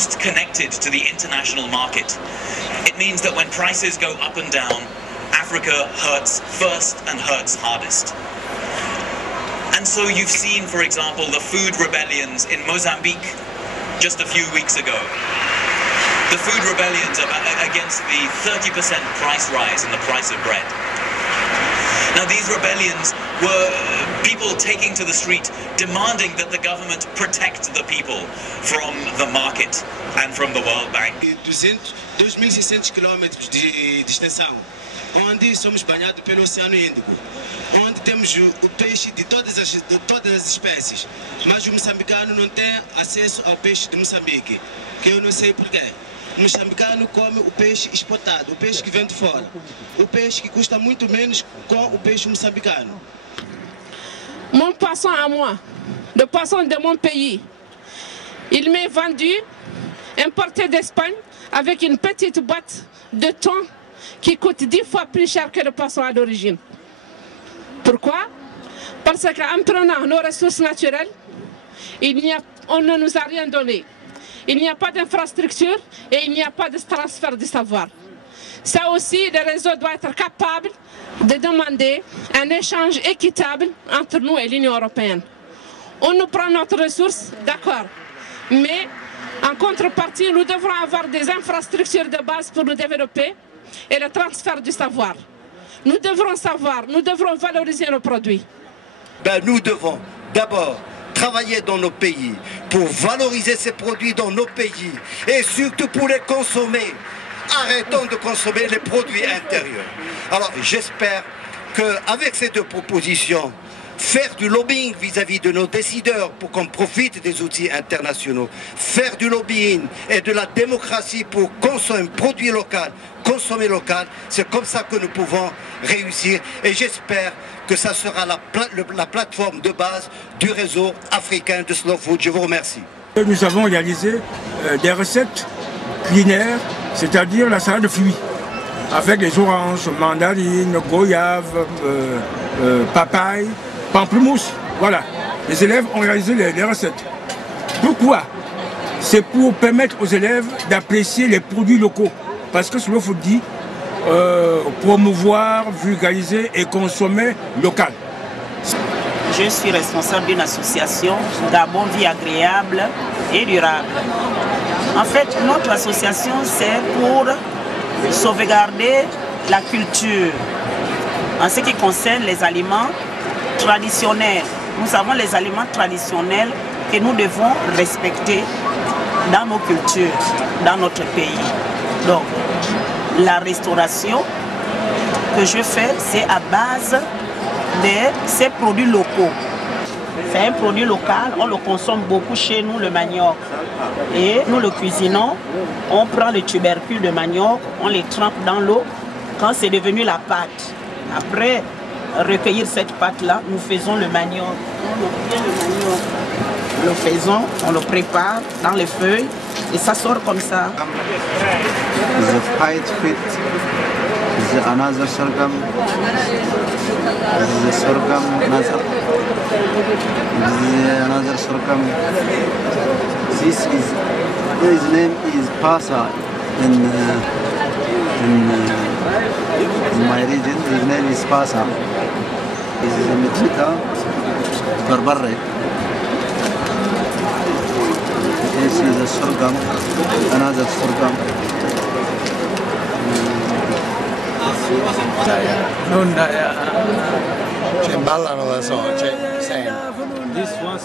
most connected to the international market. It means that when prices go up and down, Africa hurts first and hurts hardest. And so you've seen, for example, the food rebellions in Mozambique just a few weeks ago. The food rebellions against the 30% price rise in the price of bread. Now, these rebellions were people taking to the street, demanding that the government protect the people from the market and from the World Bank. 2.600 quilômetros de extensão, onde somos banhados pelo Oceano Índico, onde temos o peixe de todas as espécies, mas o moçambicano não tem acesso ao peixe de Moçambique, que eu não sei porquê. O moçambicano come o peixe exportado, o peixe que vem de fora, o peixe que custa muito menos com o peixe moçambicano. Mon poisson à moi, le poisson de mon pays, il m'est vendu, importé d'Espagne, avec une petite boîte de thon qui coûte 10 fois plus cher que le poisson à l'origine. Pourquoi? Parce qu'en prenant nos ressources naturelles, on ne nous a rien donné. Il n'y a pas d'infrastructure et il n'y a pas de transfert de savoir. Ça aussi, le réseau doit être capable de demander un échange équitable entre nous et l'Union européenne. On nous prend notre ressource, d'accord, mais en contrepartie, nous devrons avoir des infrastructures de base pour nous développer et le transfert du savoir. Nous devrons savoir, nous devrons valoriser nos produits. Nous devons d'abord travailler dans nos pays pour valoriser ces produits dans nos pays et surtout pour les consommer. Arrêtons de consommer les produits intérieurs. Alors j'espère qu'avec ces deux propositions, faire du lobbying vis-à-vis de nos décideurs pour qu'on profite des outils internationaux, faire du lobbying et de la démocratie pour consommer un produit local, consommer local, c'est comme ça que nous pouvons réussir et j'espère que ça sera la plateforme de base du réseau africain de Slow Food. Je vous remercie. Nous avons réalisé des recettes culinaires, c'est-à-dire la salade de fruits, avec les oranges, mandarines, goyaves, papaye, pamplemousse. Voilà, les élèves ont réalisé les recettes. Pourquoi? C'est pour permettre aux élèves d'apprécier les produits locaux. Parce que Slow Food dit promouvoir, vulgariser et consommer local. Je suis responsable d'une association Gabon Vie Agréable et Durable. En fait, notre association, c'est pour sauvegarder la culture en ce qui concerne les aliments traditionnels. Nous avons les aliments traditionnels que nous devons respecter dans nos cultures, dans notre pays. Donc, la restauration que je fais, c'est à base de ces produits locaux. C'est un produit local, on le consomme beaucoup chez nous, le manioc. Et nous le cuisinons, on prend les tubercules de manioc, on les trempe dans l'eau quand c'est devenu la pâte. Après recueillir cette pâte-là, nous faisons le manioc. On obtient le manioc. Nous le faisons, on le prépare dans les feuilles et ça sort comme ça. The fight fit is another sorghum. The sorghum another. Another sorghum. His name is Pasa in my region. His name is Pasa. This is a Mechita Barbarre. This is a sorghum, another sorghum. Non, ballano da solo, cioè, sempre. This was